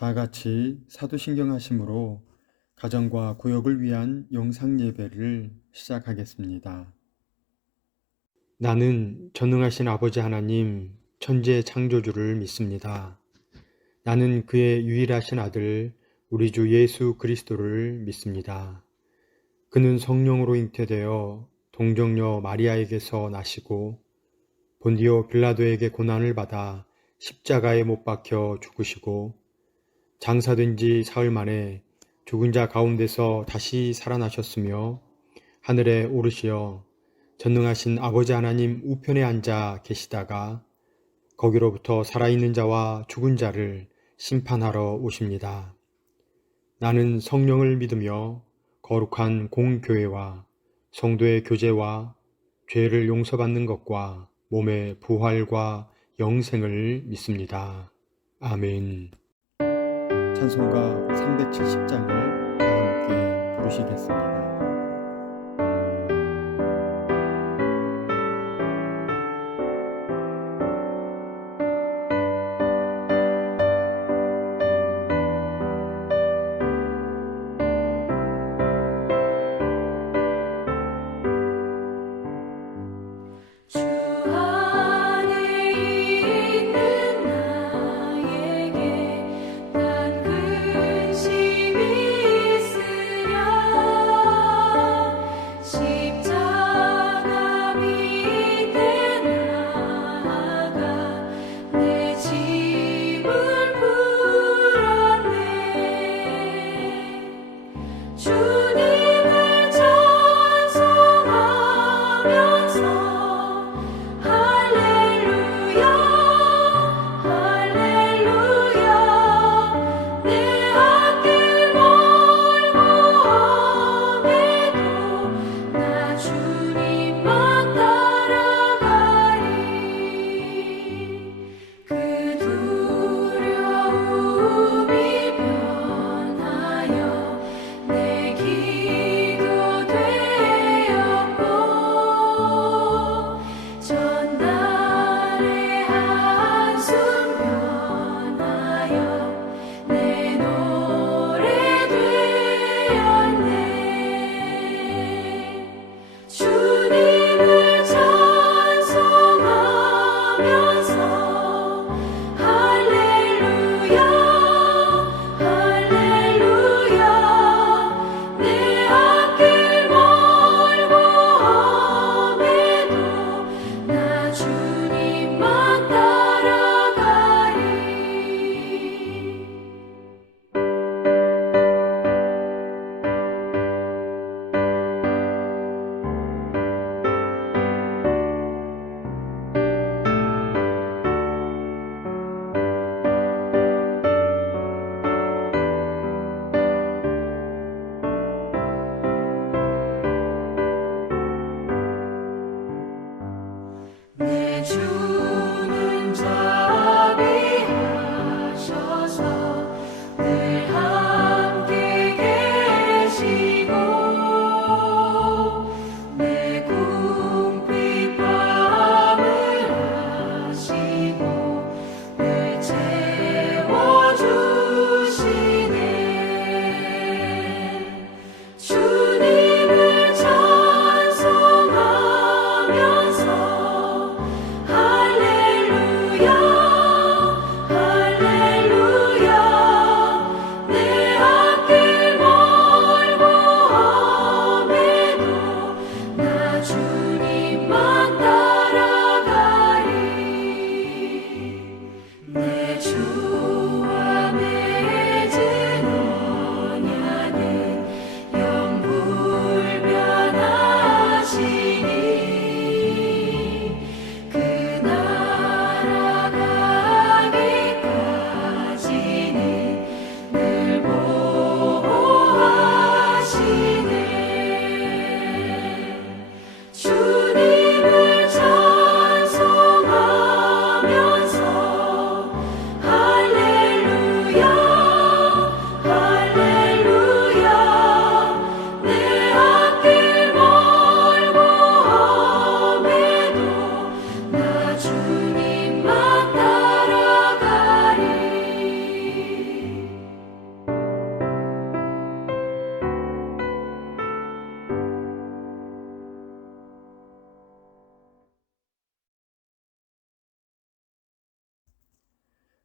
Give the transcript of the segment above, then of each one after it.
다 같이 사도신경 하심으로 가정과 구역을 위한 영상 예배를 시작하겠습니다. 나는 전능하신 아버지 하나님, 천지의 창조주를 믿습니다. 나는 그의 유일하신 아들, 우리 주 예수 그리스도를 믿습니다. 그는 성령으로 잉태되어 동정녀 마리아에게서 나시고 본디오 빌라도에게 고난을 받아 십자가에 못 박혀 죽으시고 장사된 지 사흘 만에 죽은 자 가운데서 다시 살아나셨으며 하늘에 오르시어 전능하신 아버지 하나님 우편에 앉아 계시다가 거기로부터 살아있는 자와 죽은 자를 심판하러 오십니다. 나는 성령을 믿으며 거룩한 공교회와 성도의 교제와 죄를 용서받는 것과 몸의 부활과 영생을 믿습니다. 아멘. 찬송가 370장을 다 함께 부르시겠습니다. 근심이 있으랴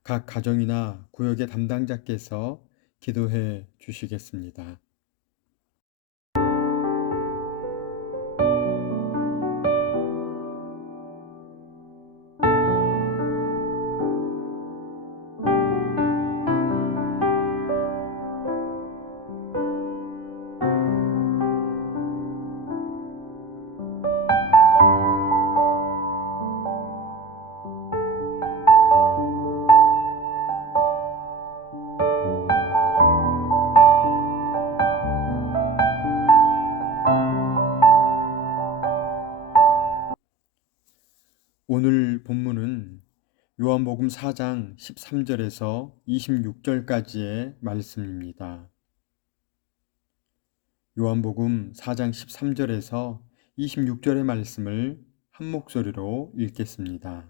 각 가정이나 구역의 담당자께서 기도해 주시겠습니다. 오늘 본문은 요한복음 4장 13절에서 26절까지의 말씀입니다. 요한복음 4장 13절에서 26절의 말씀을 한 목소리로 읽겠습니다.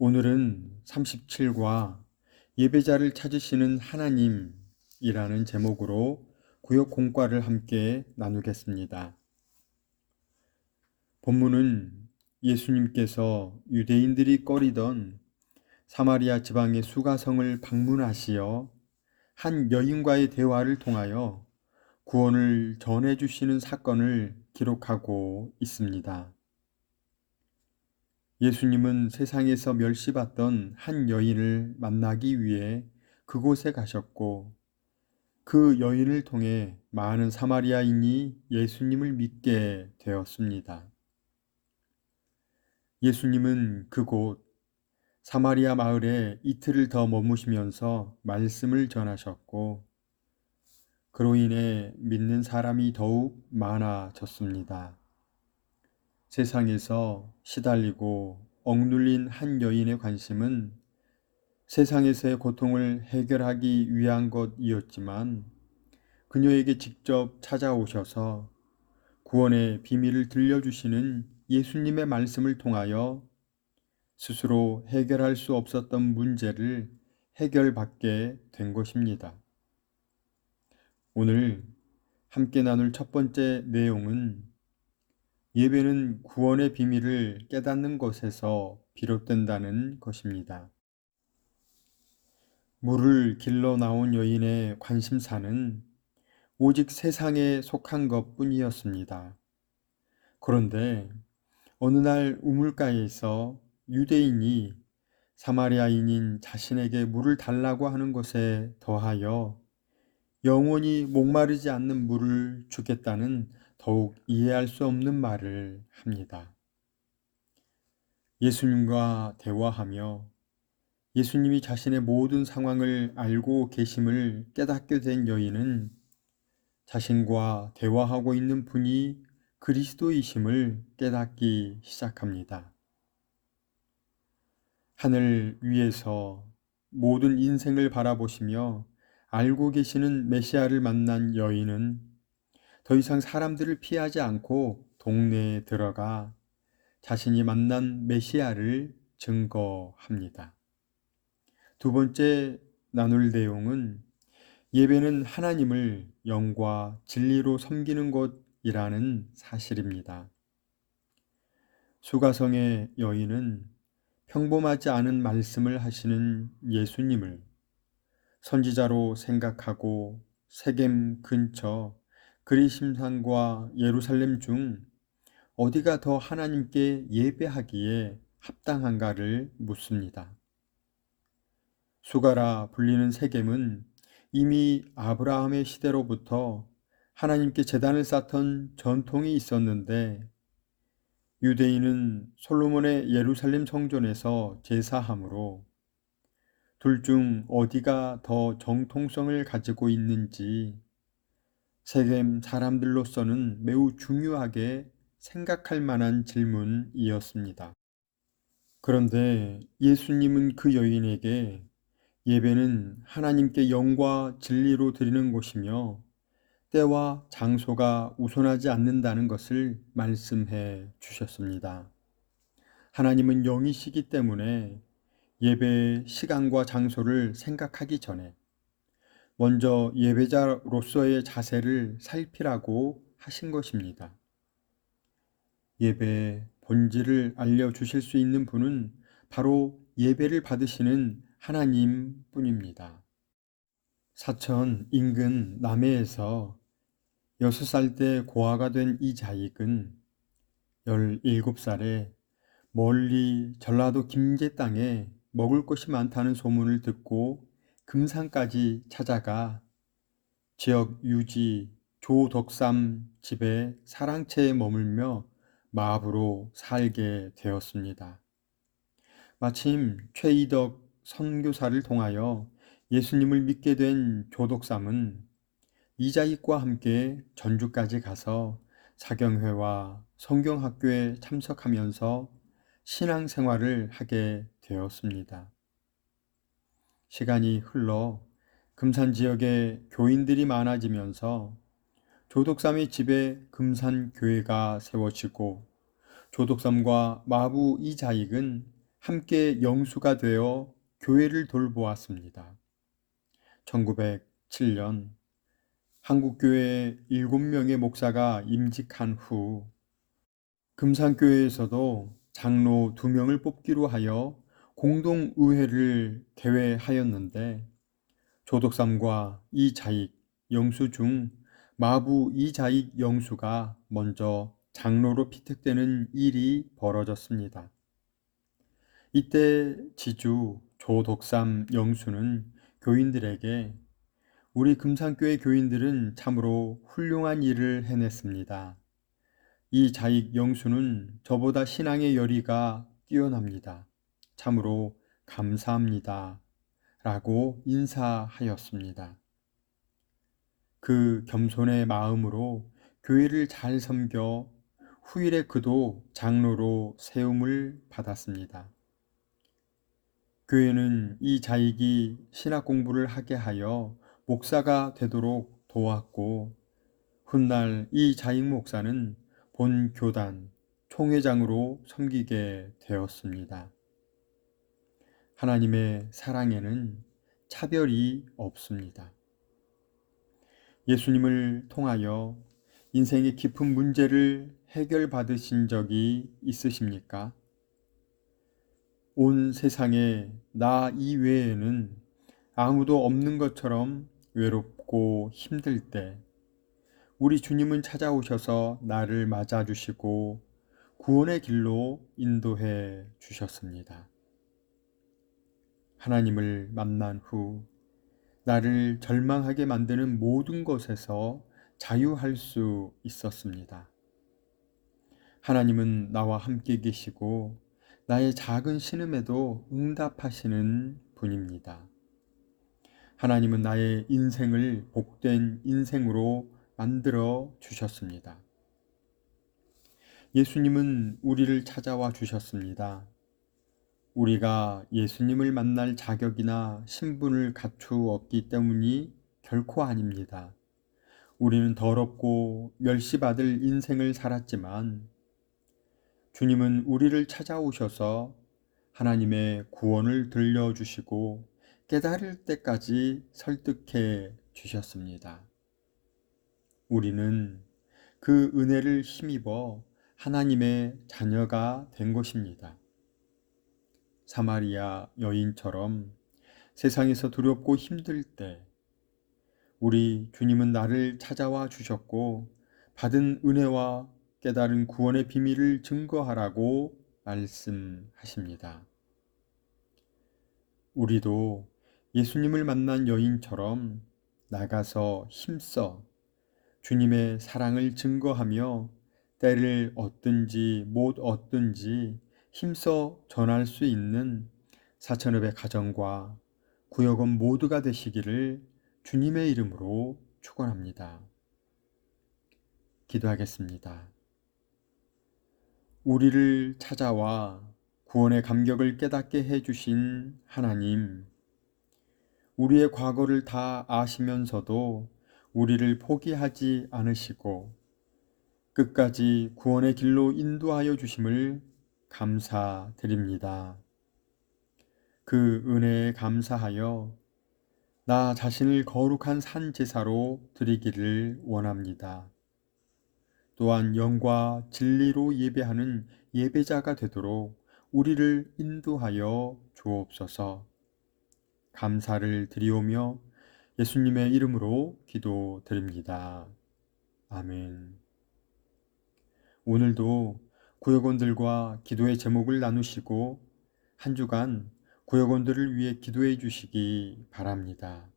오늘은 37과 예배자를 찾으시는 하나님이라는 제목으로 구역 공과를 함께 나누겠습니다. 본문은 예수님께서 유대인들이 꺼리던 사마리아 지방의 수가성을 방문하시어 한 여인과의 대화를 통하여 구원을 전해주시는 사건을 기록하고 있습니다. 예수님은 세상에서 멸시받던 한 여인을 만나기 위해 그곳에 가셨고 그 여인을 통해 많은 사마리아인이 예수님을 믿게 되었습니다. 예수님은 그곳 사마리아 마을에 이틀을 더 머무시면서 말씀을 전하셨고 그로 인해 믿는 사람이 더욱 많아졌습니다. 세상에서 시달리고 억눌린 한 여인의 관심은 세상에서의 고통을 해결하기 위한 것이었지만 그녀에게 직접 찾아오셔서 구원의 비밀을 들려주시는 예수님의 말씀을 통하여 스스로 해결할 수 없었던 문제를 해결받게 된 것입니다. 오늘 함께 나눌 첫 번째 내용은 예배는 구원의 비밀을 깨닫는 것에서 비롯된다는 것입니다. 물을 길러 나온 여인의 관심사는 오직 세상에 속한 것 뿐이었습니다. 그런데 어느 날 우물가에서 유대인이 사마리아인인 자신에게 물을 달라고 하는 것에 더하여 영원히 목마르지 않는 물을 주겠다는 더욱 이해할 수 없는 말을 합니다. 예수님과 대화하며 예수님이 자신의 모든 상황을 알고 계심을 깨닫게 된 여인은 자신과 대화하고 있는 분이 그리스도이심을 깨닫기 시작합니다. 하늘 위에서 모든 인생을 바라보시며 알고 계시는 메시아를 만난 여인은 더 이상 사람들을 피하지 않고 동네에 들어가 자신이 만난 메시아를 증거합니다. 두 번째 나눌 내용은 예배는 하나님을 영과 진리로 섬기는 것이라는 사실입니다. 수가성의 여인은 평범하지 않은 말씀을 하시는 예수님을 선지자로 생각하고 세겜 근처 그리심산과 예루살렘 중 어디가 더 하나님께 예배하기에 합당한가를 묻습니다. 수가라 불리는 세겜은 이미 아브라함의 시대로부터 하나님께 제단을 쌓던 전통이 있었는데 유대인은 솔로몬의 예루살렘 성전에서 제사하므로 둘 중 어디가 더 정통성을 가지고 있는지 세겜 사람들로서는 매우 중요하게 생각할 만한 질문이었습니다. 그런데 예수님은 그 여인에게 예배는 하나님께 영과 진리로 드리는 곳이며 때와 장소가 우선하지 않는다는 것을 말씀해 주셨습니다. 하나님은 영이시기 때문에 예배의 시간과 장소를 생각하기 전에 먼저 예배자로서의 자세를 살피라고 하신 것입니다. 예배의 본질을 알려주실 수 있는 분은 바로 예배를 받으시는 하나님 뿐입니다. 사천 인근 남해에서 6살 때 고아가 된 이 자익은 17살에 멀리 전라도 김제 땅에 먹을 것이 많다는 소문을 듣고 금산까지 찾아가 지역 유지 조덕삼 집에 사랑채에 머물며 마부로 살게 되었습니다. 마침 최이덕 선교사를 통하여 예수님을 믿게 된 조덕삼은 이자익과 함께 전주까지 가서 사경회와 성경학교에 참석하면서 신앙생활을 하게 되었습니다. 시간이 흘러 금산 지역에 교인들이 많아지면서 조덕삼의 집에 금산교회가 세워지고 조덕삼과 마부 이자익은 함께 영수가 되어 교회를 돌보았습니다. 1907년 한국교회 7명의 목사가 임직한 후 금산교회에서도 장로 2명을 뽑기로 하여 공동의회를 개회하였는데 조덕삼과 이자익 영수 중 마부 이자익 영수가 먼저 장로로 피택되는 일이 벌어졌습니다. 이때 지주 조덕삼 영수는 교인들에게 우리 금산교회 교인들은 참으로 훌륭한 일을 해냈습니다. 이 자익 영수는 저보다 신앙의 열의가 뛰어납니다. 참으로 감사합니다. 라고 인사하였습니다. 그 겸손의 마음으로 교회를 잘 섬겨 후일에 그도 장로로 세움을 받았습니다. 교회는 이 자익이 신학 공부를 하게 하여 목사가 되도록 도왔고 훗날 이 자익 목사는 본 교단 총회장으로 섬기게 되었습니다. 하나님의 사랑에는 차별이 없습니다. 예수님을 통하여 인생의 깊은 문제를 해결받으신 적이 있으십니까? 온 세상에 나 이외에는 아무도 없는 것처럼 외롭고 힘들 때 우리 주님은 찾아오셔서 나를 맞아주시고 구원의 길로 인도해 주셨습니다. 하나님을 만난 후 나를 절망하게 만드는 모든 것에서 자유할 수 있었습니다. 하나님은 나와 함께 계시고 나의 작은 신음에도 응답하시는 분입니다. 하나님은 나의 인생을 복된 인생으로 만들어 주셨습니다. 예수님은 우리를 찾아와 주셨습니다. 우리가 예수님을 만날 자격이나 신분을 갖추었기 때문이 결코 아닙니다. 우리는 더럽고 멸시받을 인생을 살았지만 주님은 우리를 찾아오셔서 하나님의 구원을 들려주시고 깨달을 때까지 설득해 주셨습니다. 우리는 그 은혜를 힘입어 하나님의 자녀가 된 것입니다. 사마리아 여인처럼 세상에서 두렵고 힘들 때 우리 주님은 나를 찾아와 주셨고 받은 은혜와 깨달은 구원의 비밀을 증거하라고 말씀하십니다. 우리도 예수님을 만난 여인처럼 나가서 힘써 주님의 사랑을 증거하며 때를 얻든지 못 얻든지 힘써 전할 수 있는 사천읍의 가정과 구역원 모두가 되시기를 주님의 이름으로 축원합니다. 기도하겠습니다. 우리를 찾아와 구원의 감격을 깨닫게 해주신 하나님, 우리의 과거를 다 아시면서도 우리를 포기하지 않으시고 끝까지 구원의 길로 인도하여 주심을 감사드립니다. 그 은혜에 감사하여 나 자신을 거룩한 산 제사로 드리기를 원합니다. 또한 영과 진리로 예배하는 예배자가 되도록 우리를 인도하여 주옵소서. 감사를 드리오며 예수님의 이름으로 기도드립니다. 아멘. 오늘도 구역원들과 기도의 제목을 나누시고 한 주간 구역원들을 위해 기도해 주시기 바랍니다.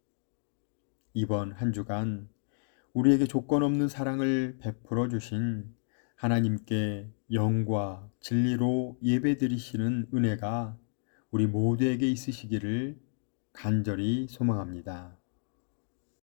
이번 한 주간 우리에게 조건 없는 사랑을 베풀어 주신 하나님께 영과 진리로 예배드리시는 은혜가 우리 모두에게 있으시기를 간절히 소망합니다.